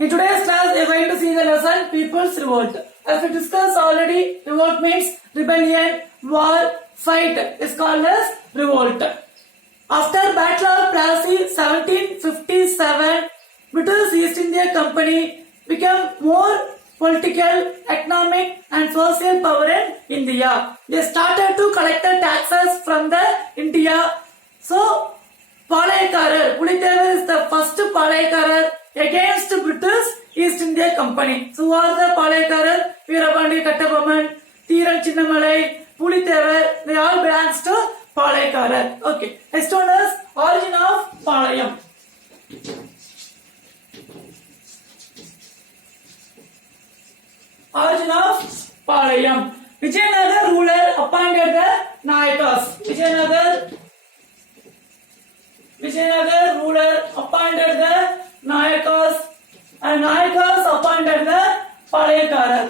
In today's class, we are going to see the lesson People's Revolt. As we discussed already, revolt means rebellion, war, fight is called as revolt. After Battle of Plassey 1757, British East India Company became more political, economic and social power in India. They started to collect the taxes from the India. So, Palaikarar, Pulithevar is the first Palaikarar against British East India Company. So, who are the Palaikarar? Veerapandi Kattabomman, Theeran Chinnamalai, Pulithevar, they all belongs to Palaikarar. Okay, next one is origin of Palayam. Origin of Palayam. Vijayanagar ruler appointed the Nayakas. Vijayanagar ruler appointed the Nayakas and Nayakas appointed the Palaikarar.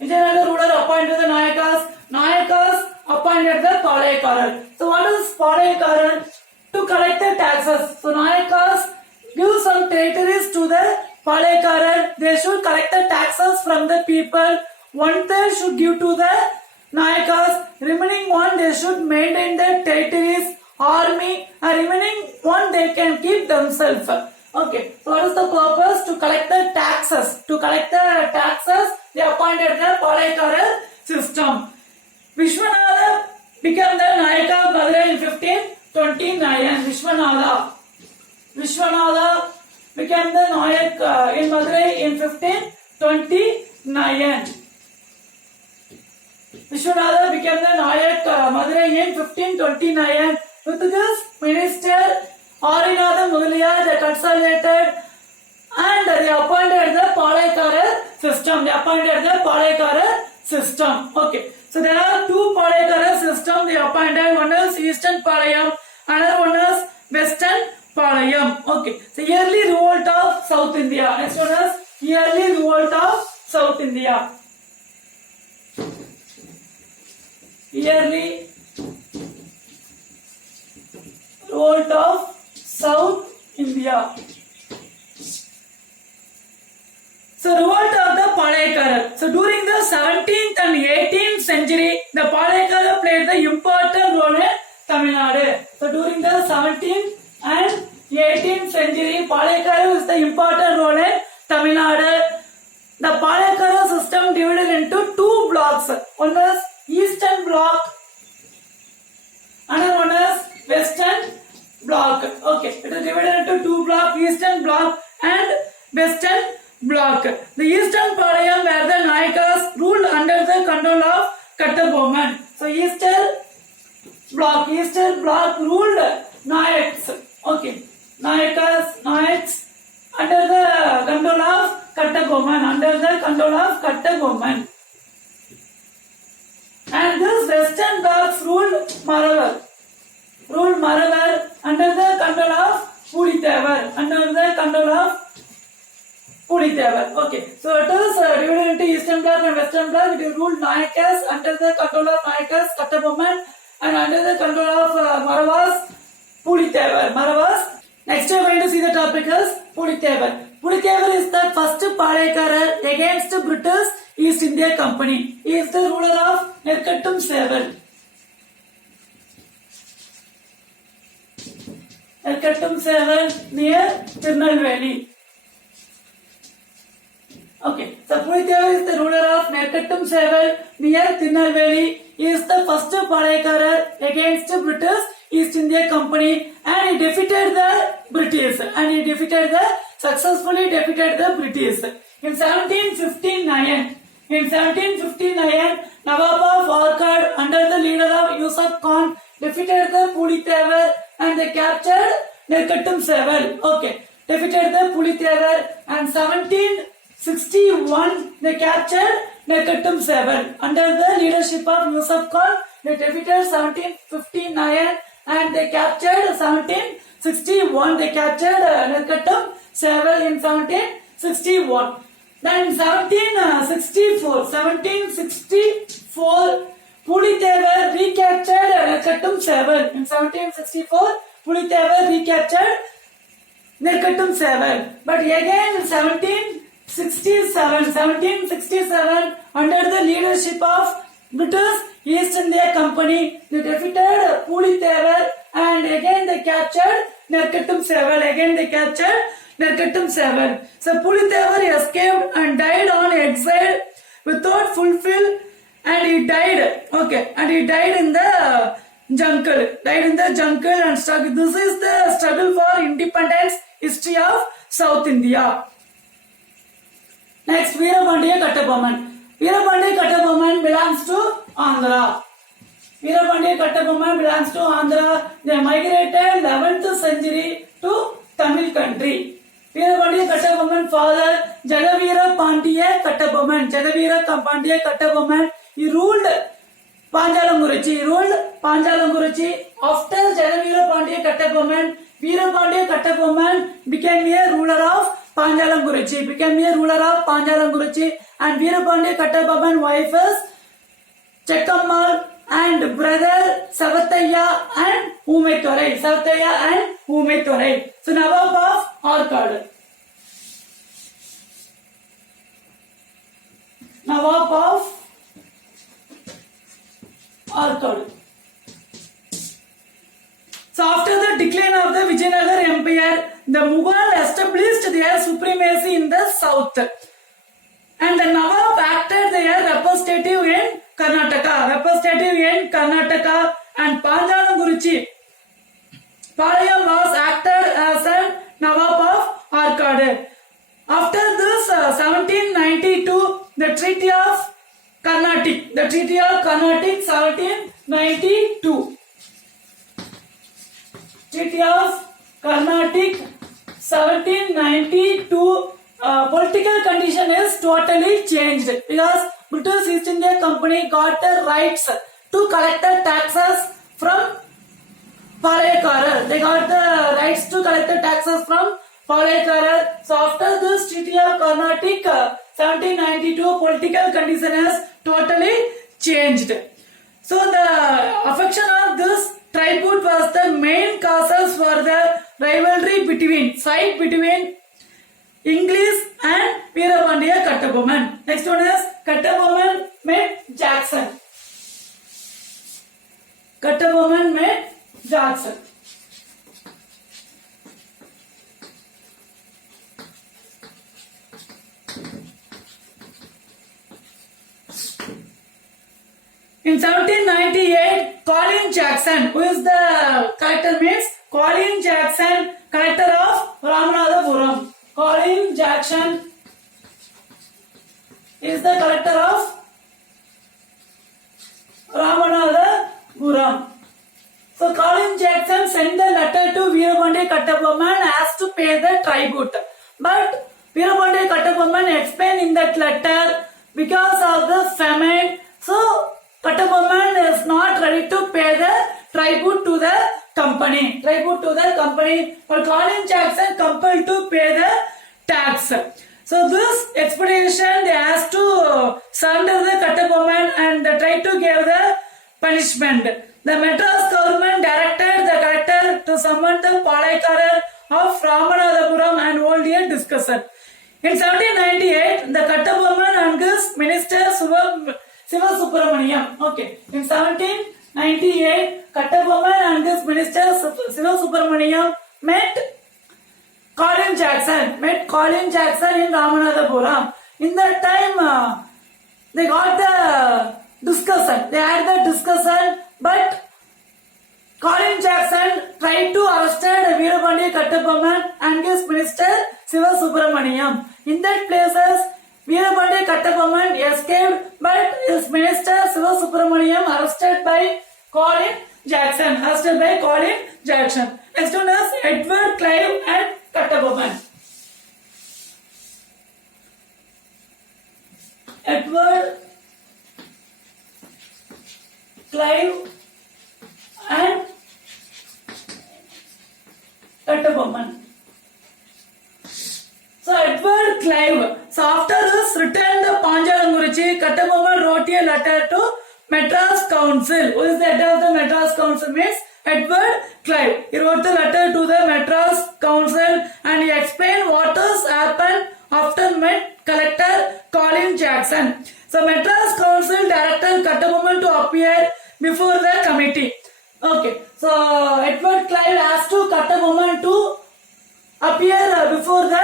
Vijayanagar ruler appointed the Nayakas, Nayakas appointed the Palaikarar. So what is Palaikarar? To collect the taxes. So Nayakas give some territories to the Palaikarar. They should collect the taxes from the people. 1/3 should give to the Nayakas. Remaining one they should maintain the territories, army, and remaining one they can keep themselves. Okay, so what is the purpose? To collect the taxes. To collect the taxes, they appointed the Palaikarar system. Vishwanatha became the Nayaka of Madurai in 1529. Vishwanatha became the Nayak in Madurai in 1529. Vishwanatha became the Nayak Madurai in 1529. With this minister, Arinatha Mudaliar, they consolidated and they appointed the Palaikarar system. Okay. So there are two Palaikarar systems they appointed. One is Eastern Palayam, another one is Western Palayam. Okay. So yearly revolt of South India. Next one is yearly revolt of South India. Yearly revolt of South India. So revolt of the Palaikarar. So during the 17th and 18th century, the Palaikarar played the important role in Tamil Nadu. So during the 17th and 18th century, Palaikarar is the important role in Tamil Nadu. The Palaikarar system divided into two blocks. One is Eastern block, another one is Western block. Okay, it is divided into two blocks, Eastern block and Western block. The Eastern Palayam where the Nayakas ruled under the control of Kattabomman. So Eastern block ruled Nayaks. Okay, Nayaks under the control of Kattabomman. And this Western blocks ruled Maravar under the control of Pulithevar. Okay, so it is divided into Eastern block and Western block. It is ruled Nayakas under the control of Nayakas, Kattabomman, and under the control of Maravas, Pulithevar. Next we are going to see the topic is Pulithevar. Pulithevar is the first Palaikarar against British East India Company. He is the ruler of Nerkattum Seval. Near Tirunelveli. Okay, so Pulithevar is the ruler of Nerkattum Seval near Tirunelveli. He is the first Palaikarar against British East India Company and he defeated the British successfully defeated the British. In 1759, Nawab of Orkad under the leader of Yusuf Khan defeated the Pulithevar and they captured Nerkattum Seval. Okay, defeated the Pulithevar and 1761 they captured Nerkattum Seval under the leadership of Yusuf Khan. They defeated 1759 and they captured 1761. They captured Nerkattum Seval in 1761. Then in 1764, Pulithevar recaptured Nerkattum Seval. In 1764, Pulithevar recaptured Nerkattum Seval. But again in 1767, under the leadership of British East India Company, they defeated Pulithevar and again they captured Nerkattum Seval. So Pulithevar escaped and died on exile without fulfill, and he died. Okay, and he died in the jungle. And struggle. This is the struggle for independence history of South India. Next, Veerapandiya Kattabomman. Veerapandiya Kattabomman belongs to Andhra. They migrated 11th century to Tamil country. Veerapandiya Kattabomman father Jagaveera Pandiya Kattabomman. He ruled Panjalanguruchi. After Jagaveera Pandiya Kattabomman, Veerapandiya Kattabomman became a ruler of Panjalanguruchi. And Veerapandiya Kattabomman wife is Chekkammal and brother Savataya and Umetturai. So Nawab of Arcot. So after the decline of the Vijayanagar Empire, the Mughal established their supremacy in the south. And the Nawab acted their representative in Karnataka and Panjalanguruchi. Palayam was acted as a Nawab of Arcot. After this 1792, the Treaty of Carnatic 1792. Treaty of Carnatic 1792. Political condition is totally changed because British East India Company got the rights to collect the taxes from Palayakarar. They got the rights to collect the taxes from Palayakarar. So after this Treaty of Carnatic 1792, political condition is totally changed. So the affection of this tribute was the main causes for the rivalry fight between English and Veerapandiya Kattabomman. Next one is Kattabomman met Jackson. In 1798, Colin Jackson, who is the collector means Colin Jackson, collector of Ramanathapuram. Colin Jackson is the collector of Ramanathapuram. So Colin Jackson sent the letter to Veerapandiya Kattabomman and asked to pay the tribute. But Veerapandiya Kattabomman explained in that letter because of the famine. So Kattabomman is not ready to pay the tribute to the company. But Colin Jackson compelled to pay the tax. So this expedition they asked to surrender the Kattabomman and try to give the punishment. The Madras government directed the collector to summon the Palayakarar of Ramanathapuram and hold a discussion. In 1798, the Kattabomman and his minister Siva Subramaniam. Okay. In 1798, Kattabomman and his minister Siva Subramaniam met Colin Jackson in Ramanathapuram. In that time, they got the discussion. They had the discussion, but Colin Jackson tried to arrest Veerapandiya Kattabomman and his minister Siva Subramaniam. In that places, Veerapandiya Kattabomman escaped, but his minister Siva Subramaniam arrested by Colin Jackson. Next one is Edward Clive and Kattabomman. Edward Clive and Kattabomman. So Edward Clive. So after this return to Panjalanguruchi, Kattabomman wrote a letter to Madras Council. Who is the head of the Madras Council? Means Edward Clive. He wrote the letter to the Madras Council and he explained what has happened after Met Collector Colin Jackson. So Madras Council directed Kattabomman to appear before the committee. Okay, so Edward Clive asked to Kattabomman to appear before the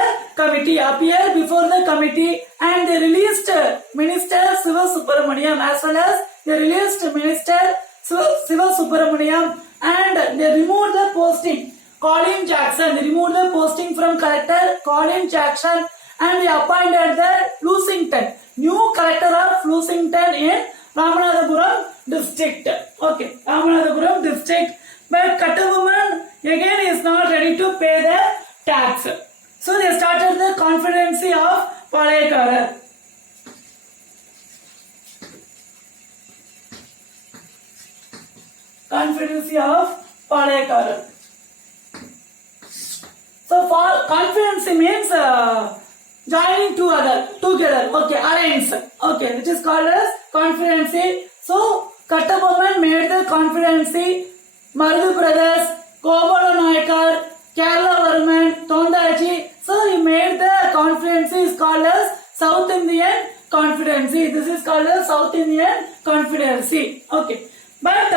committee, and they released Minister Siva Subramaniam as well as they released Minister Siva Subramaniam and they removed the posting Colin Jackson. They removed the posting from collector Colin Jackson and they appointed the Lusington, new collector of Lusington in Ramanathapuram district. Okay, Ramanathapuram district. But Kattabomman again is not ready to pay the tax. So they started the Confederacy of Palayakarar. Confederacy of Palayakarar. So for Confederacy means joining together. Okay, alliance. Okay, which is called as Confederacy. So Kattabomman made the Confederacy. Marudu brothers, Gopala Nayakar, Kerala Varman, Tondaji. So he made the Confederacy is called as South Indian Confederacy. This is called as South Indian Confederacy. Okay, but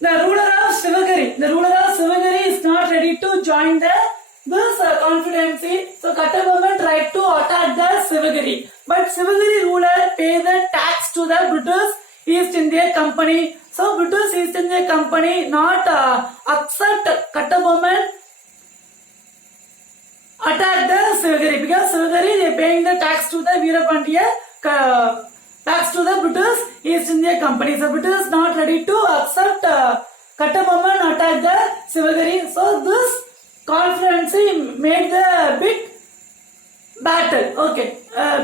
the ruler of Sivagiri is not ready to join this Confederacy. So Kattabomman tried to attack the Sivagiri, but Sivagiri ruler paid the tax to the British East India Company. So British East India Company not accept Kattabomman attack the Sivagiri because Sivagiri they paying the tax to the Veerapandiya tax to the British East India Company. So British not ready to accept Kattabomman attack the Sivagiri. So this Confederacy made the big battle. Okay,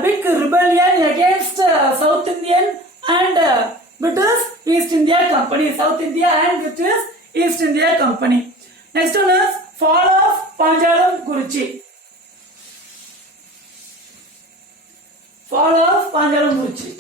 big rebellion against South Indian and British East India Company. South India and British East India Company. Next one is fall of Panjalam Kuruchi. Fall of Panjalam Kuruchi.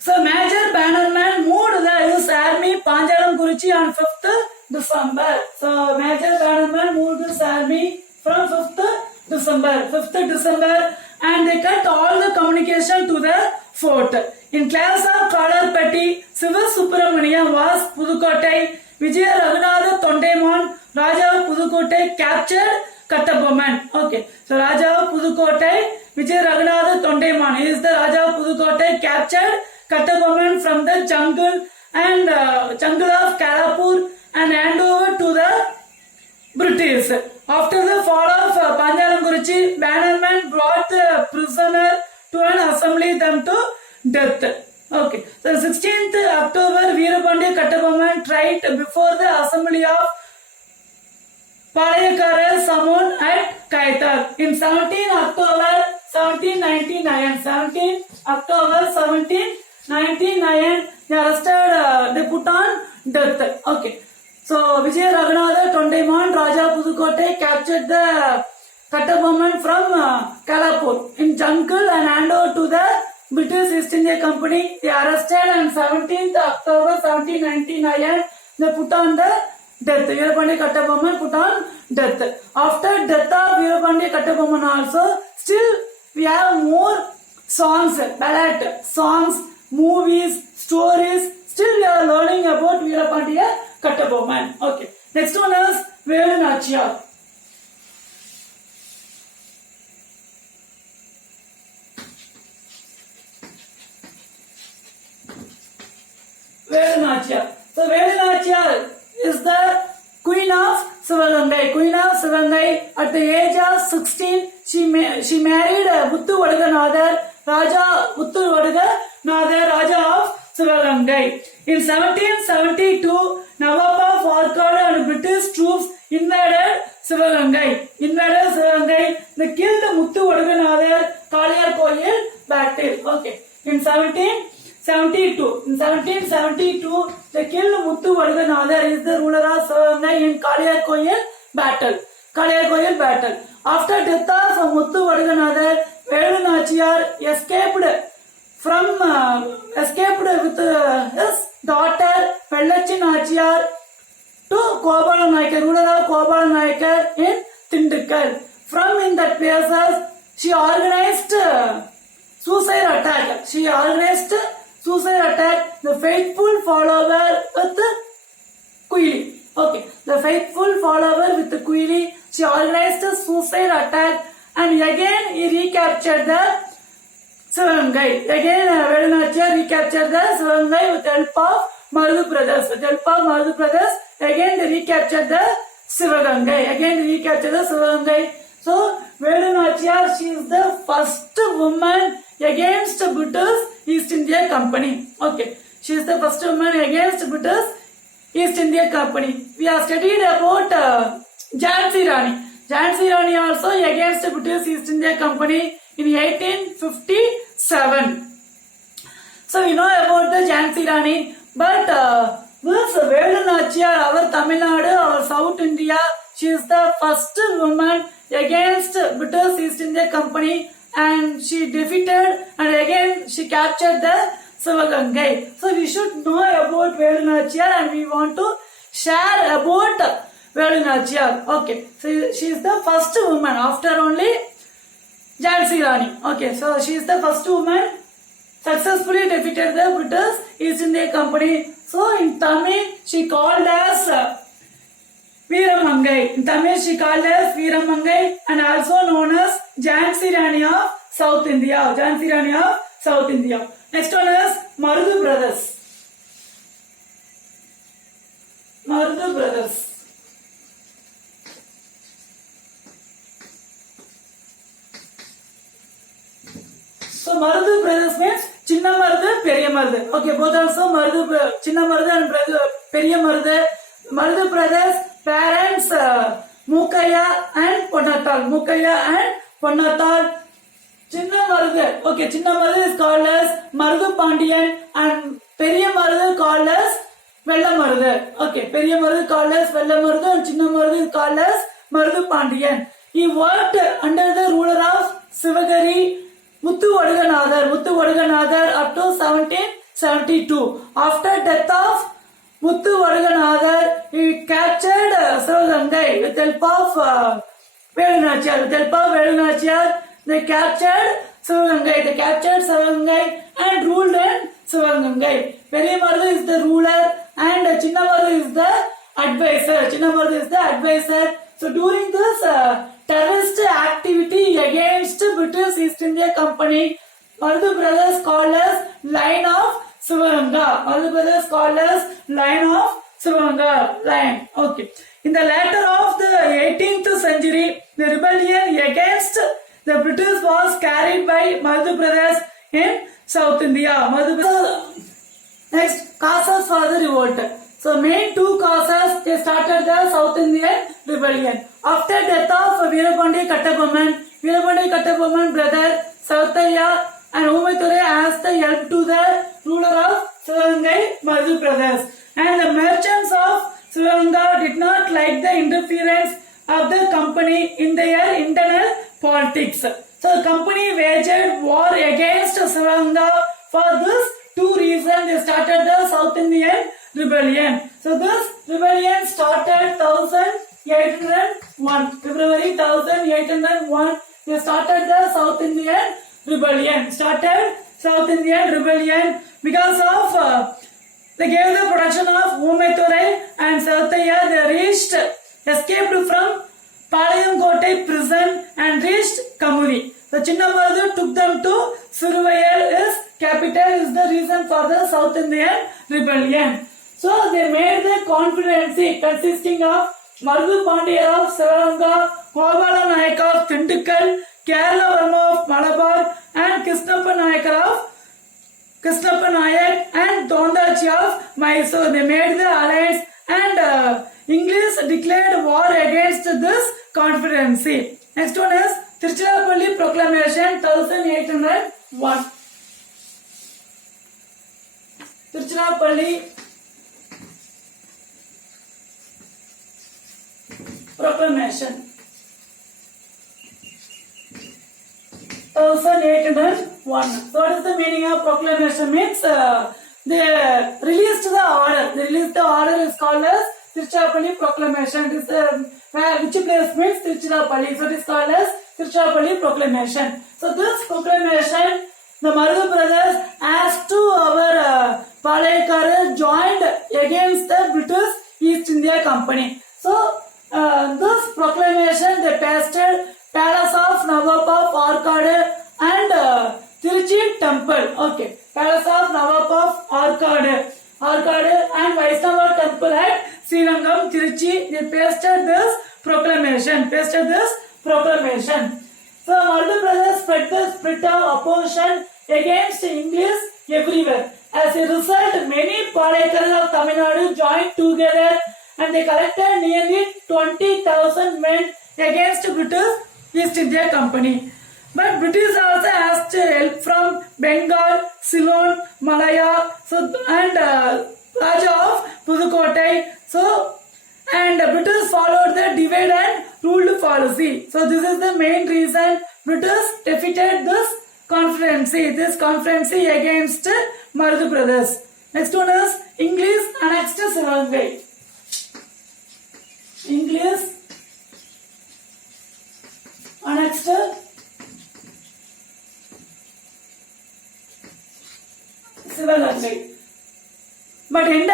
So Major Bannerman moved his army Panjalam Kuruchi on 5th December. So Major Bannerman moved his army from 5th December and they cut all the communication to the fort. In class of Kalarpatti, Siva Subramaniam was Pudukkottai, Vijaya Raghunatha Tondaimaan, Raja of Pudukkottai captured Kattabomman. Okay, so Raja of Pudukkottai, Vijaya Raghunatha Tondaimaan, he is the Raja of Pudukkottai, captured Kattabomman from the jungle of Kalapur and hand over to the British. After the fall of Panjalam Kuruchi, Bannerman brought the prisoner to an assembly them to death. Okay, so 16th October, Veerapandiya Kattabomman tried before the assembly of Palayakarar summoned at Kaitar. In 17 October 1799, they arrested, they put on death. Okay. So Vijaya Raghunatha Tondaimaan, Raja Pudukkottai captured the Kattabomman from Kalapur in jungle and hand over to the British East India Company. They arrested on 17th October 1799. They put on the death. Veerapandiya Kattabomman put on death. After death of Veerapandiya Kattabomman also, still we have more songs, ballad songs, movies, stories. Still we are learning about Veerapandiya Kattabomman. Okay. Next one is Velu Nachiyar. Velu Nachiyar. So Velu Nachiyar is the Queen of Sivagangai. Queen of Sivagangai. At the age of 16, she married Muthu Vadaganather, Raja Muthu Vadaganather, Raja of Sivagangai. In 1772, Nawab of Orkad and British troops invaded Sivagangai. They killed Muthu Vadaganather, Kaliyar Koyil battle. Okay. In 1772, they killed Muthu Vadaganather. He is the ruler of Sivagangai in Kaliyar Koyil battle. After death of Muthu Vadaganathan, Velu Nachiyar escaped with his daughter Pellachi Nachiyar to Kobala Naikar, ruler of Kobala Naikar in Tindikkal. From in that places, she organized suicide attack. The faithful follower with Kuili. Okay, the faithful follower with the Kuili. She organized a suicide attack, and again he recaptured the Sivagangai. Again, Velu Nachiyar recaptured the Sivagangai with the help of Marudu brothers. Again they recaptured the Sivagangai. So, Velu Nachiyar, she is the first woman against British East India Company. Okay, she is the first woman against British East India Company. We have studied about Jhansi Rani. Jhansi Rani also against British East India Company in 1857. So, we know about the Jhansi Rani, but this Velu Nachiyar, our Tamil Nadu, our South India, she is the first woman against British East India Company, and she defeated and again she captured the Sivagangai. So we should know about Velu Nachiyar and we want to share about Velu Nachiyar. Okay, so she is the first woman after only Jhansi Rani. Okay, so she is the first woman successfully defeated the British East India Company. So in Tamil she called as Veeramangai. In Tamil she called as Veeramangai and also known as Jhansi Rani of South India. Next one is Marudu brothers. So Marudu brothers means Chinna Marudu, Periya Marudu. Okay, both also Marudu, Chinna Marudu and Periya Marudu. Marudu brothers, parents Mukaya and Ponnathal. Chinna Marudu. Okay, Chinna Marudu is called as Marudu Pandiyan and Periya Marudu called as Vella Marudu. Okay, Periya Marudu called as Vella Marudu and Chinna Marudu is called as Marudu Pandiyan. He worked under the ruler of Sivagari Muthu Vadaganathan up to 1772. After death of Muthu Vadaganathan, he captured Sivagangai with help of Velu Nachiyar. They captured Sivagangai and ruled in Sivagangai. Periya Marudu is the ruler and Chinna Marudu is the advisor. So during this terrorist activity against British East India Company, Marudu brothers called as Line of Sivaganga. Okay. In the latter of the 18th century, the rebellion against the British was carried by Marudu brothers in South India. Next, causes for the revolt. So main two causes, they started the South Indian rebellion. After death of Veerapandi Kattabomman brother Savataya and Umaitore asked the help to the ruler of Sivagangai, Marudu brothers. And the merchants of Sivaganga did not like the interference of the company in their internal politics. So the company waged war against Sivaganga. For this two reasons, they started the South Indian rebellion. So this rebellion started 1801. February 1801, they started the South Indian rebellion. Because of they gave the protection of Umaitore and Savataya. They escaped from Palayamkottai prison and reached Kamuri. The Chinna Marudu took them to Siruvayal, his capital, is the reason for the South Indian rebellion. So they made the confederacy consisting of Marudu Pandya of Sivaganga, Kobala Naik of Tindikkal, Kerala Varma of Malabar and Krishnappa Nayak and Dondachi of Mysore. They made the alliance and English declared war against this confederacy. Next one is Tiruchirappalli Proclamation 1801. Tiruchirappalli Proclamation. 1801. So what is the meaning of proclamation? Means they released the order. They released the order is called as Tiruchirappalli proclamation. It is which place means Tiruchirappalli. So it is called as Tiruchirappalli proclamation. So this proclamation, the Marudu brothers asked to our Palaikara joined against the British East India Company. So this proclamation they pasted Palace of Nawab of Arcade and Tiruchi Temple. Okay, Palace of Nawab of Arcade and Vaishnava Temple at Srirangam, Tiruchi. They pasted this proclamation. So Marudu brothers spread the spirit of opposition against English everywhere. As a result, many Palaikaras of Tamil Nadu joined together and they collected nearly 20,000 men against British East India Company. But British also asked help from Bengal, Ceylon, Malaya, and Raja of Pudukkottai. So, and British followed the divide and ruled policy. So this is the main reason British defeated this conference against Marudu brothers. Next one is English annexed Sivagangai. English annexed Sivagangai. But end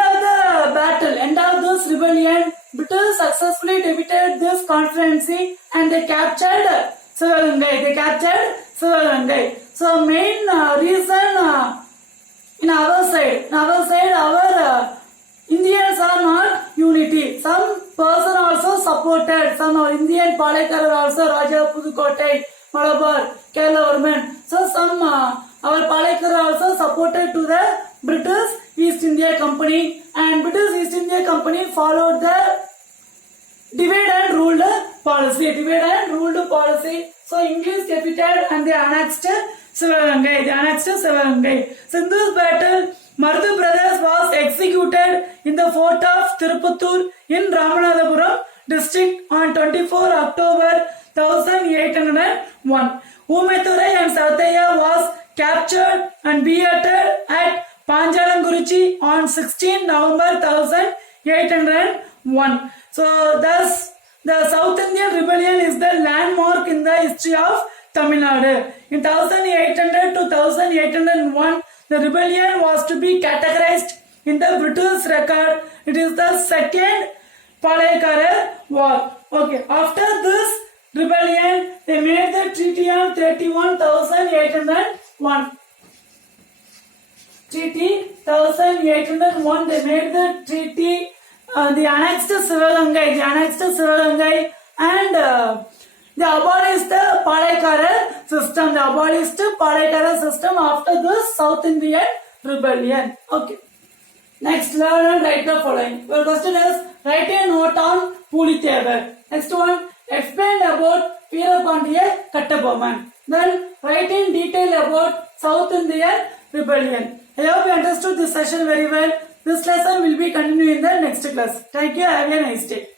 of this rebellion, British successfully defeated this conference and they captured Sivagangai. So main reason in our side, our Indians are not unity. Some person also supported, some Indian Palaikara also Raja Pudukkottai, Malabar, Kerala government. So some our Palaikara also supported to the British East India Company, and British East India Company followed the divide and ruled policy. So English defeated and they annexed Sivagangai. So in this battle, Marudu brothers was executed in the fort of Tirupattur in Ramanathapuram district on 24 October 1801. Umethurai and Sathaiya was captured and beheaded at Panjalanguruchi on 16 November 1801. So thus the South Indian Rebellion is the landmark in the history of Tamil Nadu. In 1800 to 1801, the rebellion was to be categorized in the British record. It is the second Palaikara War. Okay, after this rebellion, they made the treaty on 31,801. Treaty 1801. They made the treaty. They annexed Sivagangai. And they abolished the Palaikara system. After this South Indian Rebellion. Okay. Next, learn and write the following. Your question is write a note on Pulithevar. Next one, explain about Veerapandiya Kattabomman. Then write in detail about South Indian Rebellion. I hope you understood this session very well. This lesson will be continued in the next class. Thank you. Have a nice day.